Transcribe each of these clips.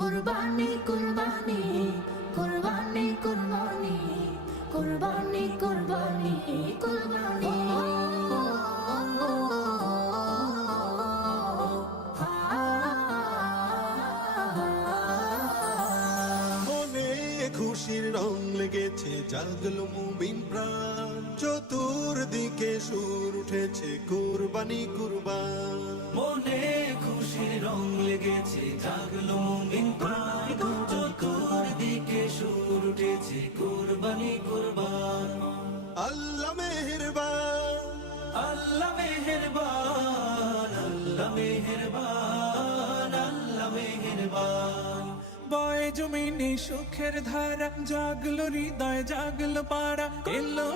কুরবানি কুরবানি কুরবানি কুরবানি কুরবানি কুরবানি কুরবানি। মনে খুশির রং লেগেছে জাগলো মুমিন প্রাণ। চতুর্দিকে সুর উঠেছে কুরবানি কুরবান। মনে খুশির রং লেগেছে জাগলো প্রাণ চতুর্দিকে সুর উঠেছে কুরবানি কুরবান। আল্লাহ মেহেরবান। আল্লাহ মেহেরবান আল্লাহ মেহেরবান আল্লাহ মেহেরবান। বয় জমিনে সুখের ধারা জাগলো হৃদয় জাগলো পাড়া। এলো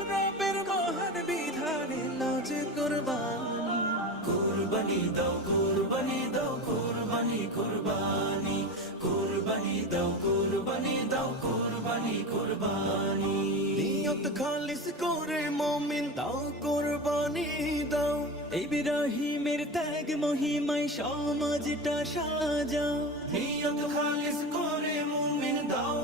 কুরবানি দাও, কুরবানি কুরবানি। নিয়ত খালিস করে মমিন, দাও কুরবানি দাও। ইব্রাহিমের ত্যাগ, মহিমায় সমাজটা সাজাও। নিয়ত খালিস করে মমিন, দাও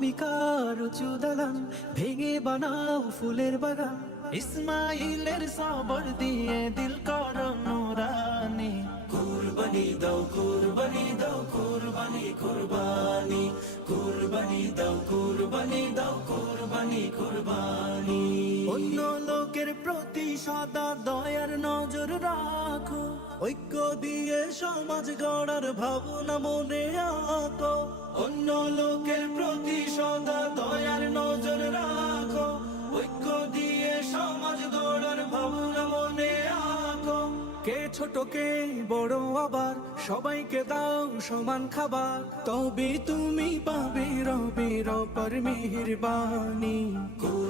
অহমিকার উঁচু দালান, ভেঙে বানাও ফুলের বাগান। ইসমাইলের সবর দিয়ে দিল কর নুরানি কুরবানি দাও কুরবানি দাও, কুরবানি কুরবানি। কুরবানি দাও কুরবানি দাও, কুরবানি কুরবানি। অন্য লোকের প্রতি সদা দয়ার নজর রাখো। ঐক্য দিয়ে সমাজ গড়ার ভাবনা মনে আঁকো অন্য লোকের প্রতি সদা দয়ার নজর রাখো। ঐক্য দিয়ে সমাজ গড়ার ভাবনা মনে আঁকো কে ছোট, কে বড় আবার, সবাইকে দাও সমান খাবার। তবে তুমি পাবে রবে রবার মেহেরবানি।